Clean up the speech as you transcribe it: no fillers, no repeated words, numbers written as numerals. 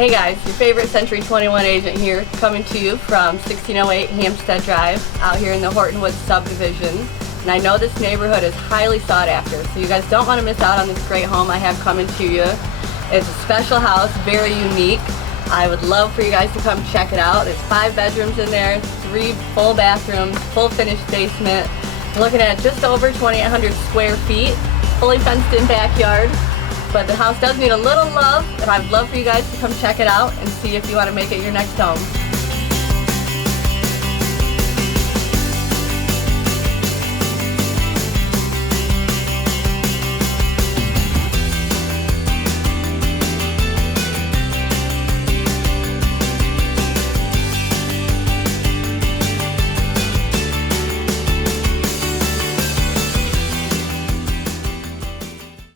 Hey guys, your favorite Century 21 agent here, coming to you from 1608 Hampstead Drive, out here in the Hortonwood subdivision. And I know this neighborhood is highly sought after, so you guys don't want to miss out on this great home I have coming to you. It's a special house, very unique. I would love for you guys to come check it out. There's 5 bedrooms in there, 3 full bathrooms, full finished basement. We're looking at just over 2,800 square feet, fully fenced in backyard. But the house does need a little love, and I'd love for you guys to come check it out and see if you want to make it your next home.